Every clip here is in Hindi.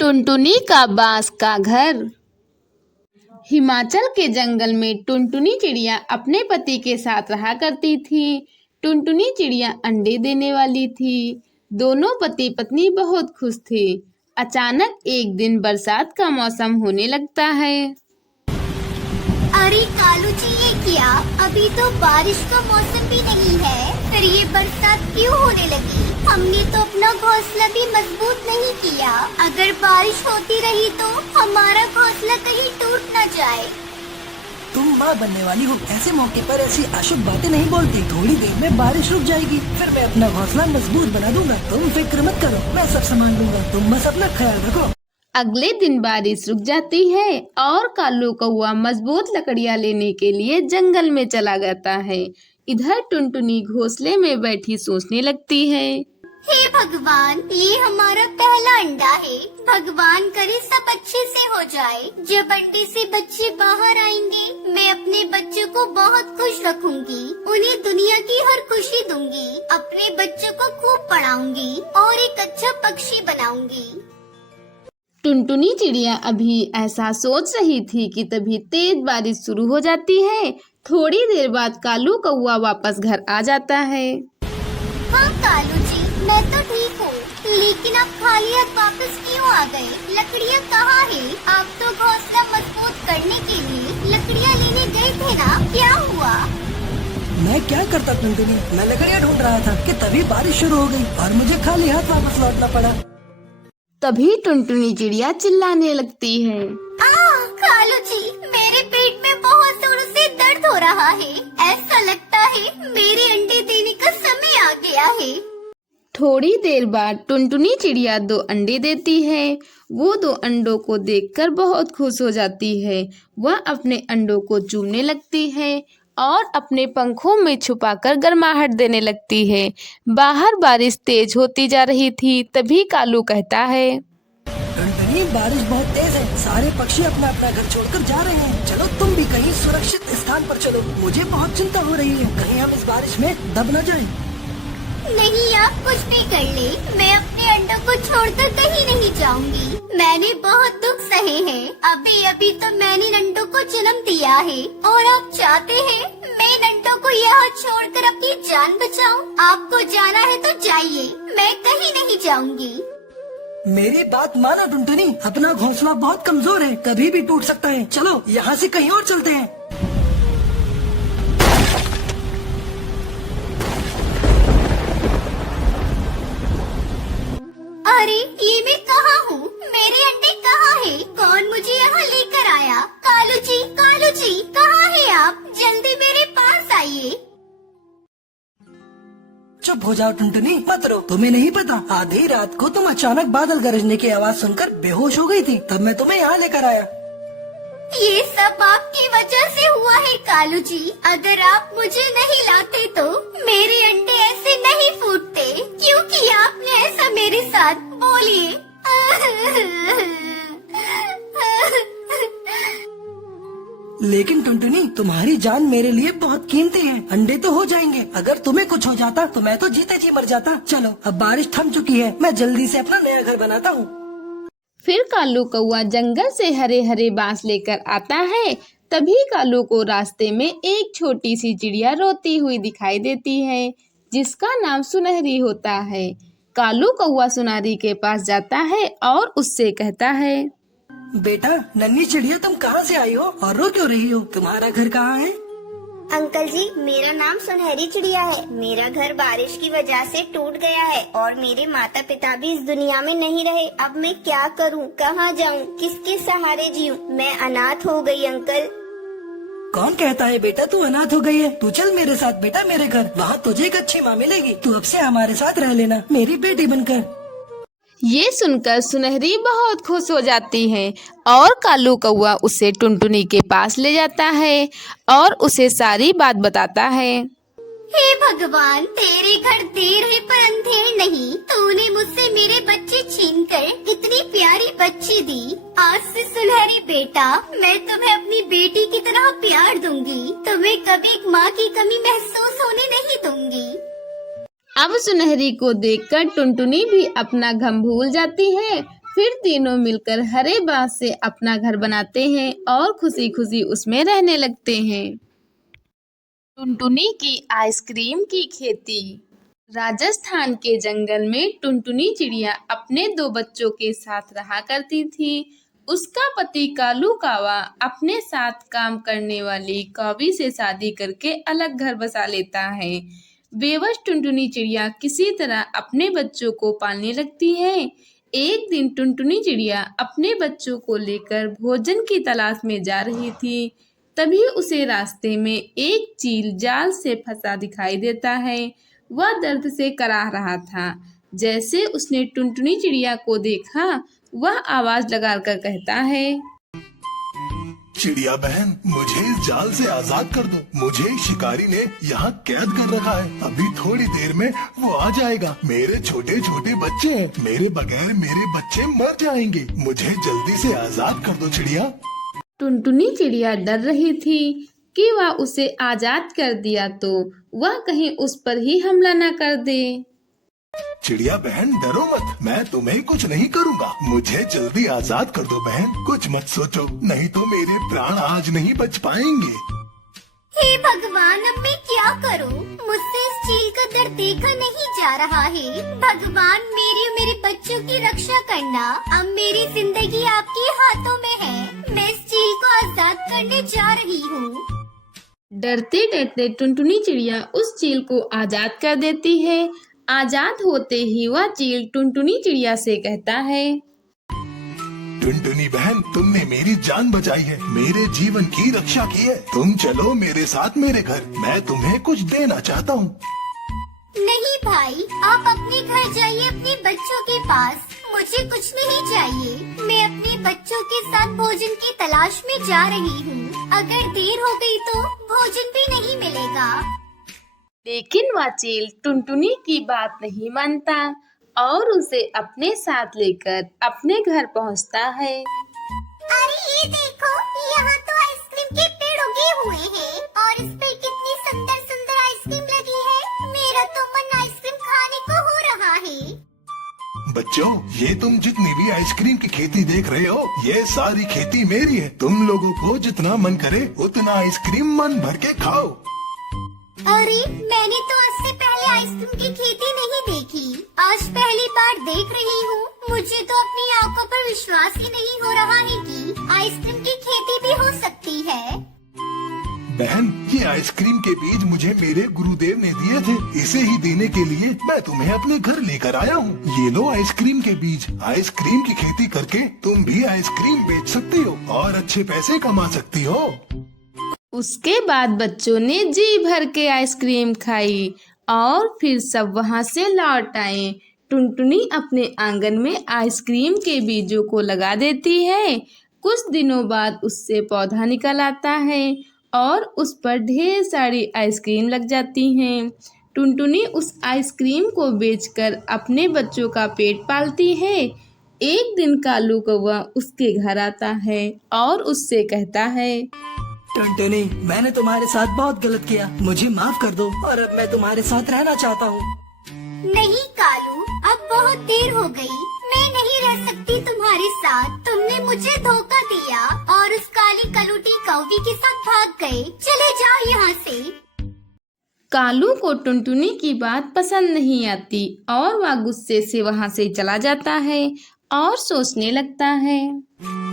टुनटुनी का बांस का घर। हिमाचल के जंगल में टुनटुनी चिड़िया अपने पति के साथ रहा करती थी। टुनटुनी चिड़िया अंडे देने वाली थी। दोनों पति पत्नी बहुत खुश थे। अचानक एक दिन बरसात का मौसम होने लगता है। अरे कालू जी, ये क्या? अभी तो बारिश का मौसम भी नहीं है, फिर ये बरसात क्यों होने लगी? हमने तो अपना घोंसला भी मजबूत नहीं किया। अगर बारिश होती रही तो हमारा घोंसला कहीं टूट न जाए। तुम माँ बनने वाली हो, ऐसे मौके पर ऐसी अशुभ बातें नहीं बोलती। थोड़ी देर में बारिश रुक जाएगी, फिर मैं अपना घोंसला मजबूत बना दूंगा। तुम फिक्र मत करो, मैं सब संभाल लूंगा। तुम बस अपना ख्याल रखो। अगले दिन बारिश रुक जाती है और कालू कौवा मजबूत लकड़ियां लेने के लिए जंगल में चला जाता है। इधर टुनटुनी घोंसले में बैठी सोचने लगती है। हे भगवान, ये हमारा पहला अंडा है। भगवान करे सब अच्छे से हो जाए। जब अंडे से बच्चे बाहर आएंगे, मैं अपने बच्चों को बहुत खुश रखूंगी। उन्हें दुनिया की हर खुशी दूंगी। अपने बच्चों को खूब पढ़ाऊंगी और एक अच्छा पक्षी बनाऊंगी। टुनटुनी चिड़िया अभी ऐसा सोच रही थी कि तभी तेज बारिश शुरू हो जाती है। थोड़ी देर बाद कालू कौवा वापस घर आ जाता है। हाँ कालू जी, मैं तो ठीक हूँ, लेकिन आप खाली हाथ वापस क्यों आ गए? लकड़ियाँ कहाँ है? आप तो घोंसला मजबूत करने के लिए लकड़ियाँ लेने गए थे ना, क्या हुआ? मैं क्या करता टुनटुनी, मैं लकड़ियाँ ढूंढ रहा था कि तभी बारिश शुरू हो गई और मुझे खाली हाथ वापस लौटना पड़ा। तभी टुनटुनी चिड़िया चिल्लाने लगती है। कालू जी, मेरे पेट में बहुत जोरों से दर्द हो रहा है। ऐसा लगता है मेरे अंडे देने का समय आ गया है। थोड़ी देर बाद टुनटुनी चिड़िया 2 अंडे देती है। वो 2 अंडों को देखकर बहुत खुश हो जाती है। वह अपने अंडों को चूमने लगती है और अपने पंखों में छुपाकर गर्माहट देने लगती है। बाहर बारिश तेज होती जा रही थी। तभी कालू कहता है, टुनटुनी, बारिश बहुत तेज है। सारे पक्षी अपना अपना घर छोड़कर जा रहे हैं। चलो तुम भी कहीं सुरक्षित स्थान पर चलो। मुझे बहुत चिंता हो रही है, कहीं हम इस बारिश में दब न जाएं। नहीं, आप कुछ भी कर ले, मैं अपने अंडों को छोड़कर कहीं नहीं जाऊंगी। मैंने बहुत दुख सहे हैं। अभी अभी तो मैंने इन अंडों को जन्म दिया है और आप चाहते हैं मैं इन अंडों को यहाँ छोड़कर अपनी जान बचाऊं? आपको जाना है तो जाइए, मैं कहीं नहीं जाऊंगी। मेरी बात मानो टुनटुनी, अपना घोंसला बहुत कमजोर है, कभी भी टूट सकता है। चलो यहाँ से कहीं और चलते हैं। अरे ये मैं कहाँ हूँ? मेरे अंडे कहाँ हैं? कौन मुझे यहाँ लेकर आया? कालू जी, कहाँ हैं आप? जल्दी मेरे पास आइए। चुप हो जाओ टुनटुनी, मत रो। तुम्हें नहीं पता, आधी रात को तुम अचानक बादल गरजने की आवाज सुनकर बेहोश हो गई थी, तब मैं तुम्हें यहाँ लेकर आया। ये सब आपकी वजह से हुआ है कालू जी। अगर आप मुझे नहीं लाते तो मेरे अंडे ऐसे नहीं फूटते। क्यों किया आपने ऐसा मेरे साथ? बोलिए। लेकिन टुनटुनी, तुम्हारी जान मेरे लिए बहुत कीमती है। अंडे तो हो जाएंगे, अगर तुम्हें कुछ हो जाता तो मैं तो जीते जी मर जाता। चलो अब बारिश थम चुकी है, मैं जल्दी से अपना नया घर बनाता हूँ। फिर कालू कौवा जंगल से हरे हरे बांस लेकर आता है। तभी कालू को रास्ते में एक छोटी सी चिड़िया रोती हुई दिखाई देती है, जिसका नाम सुनहरी होता है। कालू कौवा सुनहरी के पास जाता है और उससे कहता है, बेटा नन्ही चिड़िया, तुम कहाँ से आई हो और रो क्यों रही हो? तुम्हारा घर कहाँ है? अंकल जी, मेरा नाम सुनहरी चिड़िया है। मेरा घर बारिश की वजह से टूट गया है और मेरे माता पिता भी इस दुनिया में नहीं रहे। अब मैं क्या करूं? कहाँ जाऊं? किसके सहारे जीऊं? मैं अनाथ हो गई अंकल। कौन कहता है बेटा तू अनाथ हो गई है? तू चल मेरे साथ बेटा मेरे घर, वहाँ तुझे एक अच्छी माँ मिलेगी। तू अब से हमारे साथ रह लेना, मेरी बेटी बनकर। ये सुनकर सुनहरी बहुत खुश हो जाती है और कालू कौवा उसे टुनटुनी के पास ले जाता है और उसे सारी बात बताता है। हे भगवान, तेरे घर देर है पर अंधेर नहीं। तूने मुझसे मेरे बच्चे छीनकर इतनी प्यारी बच्ची दी। आज से सुनहरी बेटा, मैं तुम्हें अपनी बेटी की तरह प्यार दूंगी। तुम्हें कभी एक माँ की कमी महसूस होने नहीं दूंगी। अब सुनहरी को देखकर टुनटुनी भी अपना गम भूल जाती है फिर तीनों मिलकर हरे बांस से अपना घर बनाते हैं और खुशी खुशी उसमें रहने लगते हैं। टुनटुनी की आइसक्रीम की खेती। राजस्थान के जंगल में टुनटुनी चिड़िया अपने 2 बच्चों के साथ रहा करती थी। उसका पति कालू कावा अपने साथ काम करने वाली कौवी से शादी करके अलग घर बसा लेता है। बेवश टुनटुनी चिड़िया किसी तरह अपने बच्चों को पालने लगती है। एक दिन टुनटुनी चिड़िया अपने बच्चों को लेकर भोजन की तलाश में जा रही थी। तभी उसे रास्ते में एक चील जाल से फंसा दिखाई देता है। वह दर्द से कराह रहा था। जैसे उसने टुनटुनी चिड़िया को देखा, वह आवाज लगाकर कहता है, चिड़िया बहन, मुझे इस जाल से आजाद कर दो। मुझे शिकारी ने यहाँ कैद कर रखा है। अभी थोड़ी देर में वो आ जाएगा। मेरे छोटे छोटे बच्चे हैं। मेरे बगैर मेरे बच्चे मर जाएंगे। मुझे जल्दी से आजाद कर दो चिड़िया। टुनटुनी चिड़िया डर रही थी कि वह उसे आजाद कर दिया तो वह कहीं उस पर ही हमला न कर दे। चिड़िया बहन, डरो मत, मैं तुम्हें कुछ नहीं करूँगा। मुझे जल्दी आजाद कर दो बहन। कुछ मत सोचो, नहीं तो मेरे प्राण आज नहीं बच पाएंगे। हे भगवान, अब मैं क्या करूं? मुझसे इस चील का दर्द देखा नहीं जा रहा है। भगवान, मेरी और मेरे बच्चों की रक्षा करना। अब मेरी जिंदगी आपके हाथों में है। मैं इस चील को आजाद करने जा रही हूँ। डरते डरते टुनटुनी चिड़िया उस चील को आजाद कर देती है। आजाद होते ही वह चील टुनटुनी चिड़िया से कहता है, टुनटुनी बहन, तुमने मेरी जान बचाई है, मेरे जीवन की रक्षा की है। तुम चलो मेरे साथ मेरे घर। मैं तुम्हें कुछ देना चाहता हूँ। नहीं भाई, आप अपने घर जाइए, अपने बच्चों के पास। मुझे कुछ नहीं चाहिए। मैं अपने बच्चों के साथ भोजन की तलाश में जा रही हूँ। अगर देर हो गई तो भोजन भी नहीं मिलेगा। लेकिन वह चील टुनटुनी की बात नहीं मानता और उसे अपने साथ लेकर अपने घर पहुंचता है। अरे ये देखो, यहाँ तो आइसक्रीम के पेड़ उगे हुए हैं और इस पे कितनी सुंदर सुंदर आइसक्रीम लगी है। मेरा तो मन आइसक्रीम खाने को हो रहा है। बच्चों, ये तुम जितनी भी आइसक्रीम की खेती देख रहे हो, ये सारी खेती मेरी है। तुम लोगों को जितना मन करे उतना आइसक्रीम मन भर के खाओ। अरे, मैंने तो आज से पहले आइसक्रीम की खेती नहीं देखी। आज पहली बार देख रही हूँ। मुझे तो अपनी आंखों पर विश्वास ही नहीं हो रहा है कि आइसक्रीम की खेती भी हो सकती है। बहन, ये आइसक्रीम के बीज मुझे मेरे गुरुदेव ने दिए थे। इसे ही देने के लिए मैं तुम्हें अपने घर लेकर आया हूँ। ये लो आइसक्रीम के बीज। आइसक्रीम की खेती करके तुम भी आइसक्रीम बेच सकती हो और अच्छे पैसे कमा सकती हो। उसके बाद बच्चों ने जी भर के आइसक्रीम खाई और फिर सब वहां से लौट आए। टुनटुनी अपने आंगन में आइसक्रीम के बीजों को लगा देती है। कुछ दिनों बाद उससे पौधा निकल आता है और उस पर ढेर सारी आइसक्रीम लग जाती हैं। टुनटुनी उस आइसक्रीम को बेचकर अपने बच्चों का पेट पालती है। एक दिन कालू कौवा उसके घर आता है और उससे कहता है, टुनटुनी, मैंने तुम्हारे साथ बहुत गलत किया। मुझे माफ कर दो और अब मैं तुम्हारे साथ रहना चाहता हूँ। नहीं कालू, अब बहुत देर हो गई। मैं नहीं रह सकती तुम्हारे साथ। तुमने मुझे धोखा दिया और उस काली कलूटी कौवी के साथ भाग गए। चले जाओ यहाँ से। कालू को टुनटुनी की बात पसंद नहीं आती और वह गुस्से से वहां से चला जाता है और सोचने लगता है,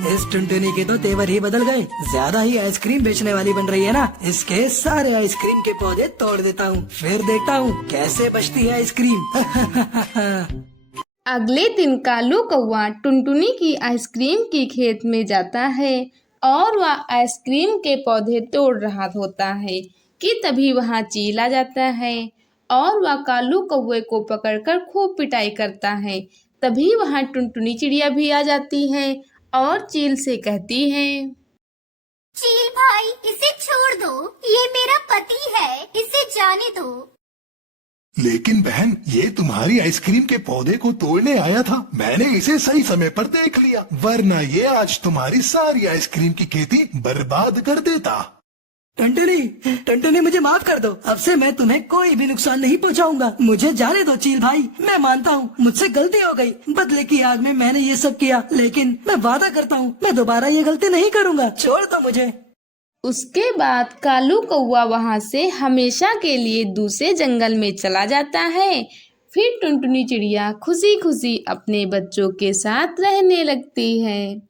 इस टुनटुनी के तो तेवर ही बदल गए। ज्यादा ही आइसक्रीम बेचने वाली बन रही है ना। इसके सारे आइसक्रीम के पौधे तोड़ देता हूँ, फिर देखता हूँ कैसे बचती है आइसक्रीम। अगले दिन कालू कौवा टुनटुनी की आइसक्रीम की खेत में जाता है और वह आइसक्रीम के पौधे तोड़ रहा होता है कि तभी वहाँ चील आ जाता है और वह कालू कौवे को पकड़कर खूब पिटाई करता है। तभी वहाँ टुनटुनी चिड़िया भी आ जाती है और चील से कहती है, चील भाई, इसे छोड़ दो। ये मेरा पति है, इसे जाने दो। लेकिन बहन, ये तुम्हारी आइसक्रीम के पौधे को तोड़ने आया था। मैंने इसे सही समय पर देख लिया, वरना ये आज तुम्हारी सारी आइसक्रीम की खेती बर्बाद कर देता। टुनटुनी, टुनटुनी मुझे माफ कर दो। अब से मैं तुम्हें कोई भी नुकसान नहीं पहुंचाऊंगा। मुझे जाने दो चील भाई। मैं मानता हूँ मुझसे गलती हो गई, बदले की आग में मैंने ये सब किया, लेकिन मैं वादा करता हूँ मैं दोबारा ये गलती नहीं करूंगा। छोड़ दो मुझे। उसके बाद कालू कौवा वहां से हमेशा के लिए दूसरे जंगल में चला जाता है। फिर टुनटुनी चिड़िया खुशी खुशी अपने बच्चों के साथ रहने लगती है।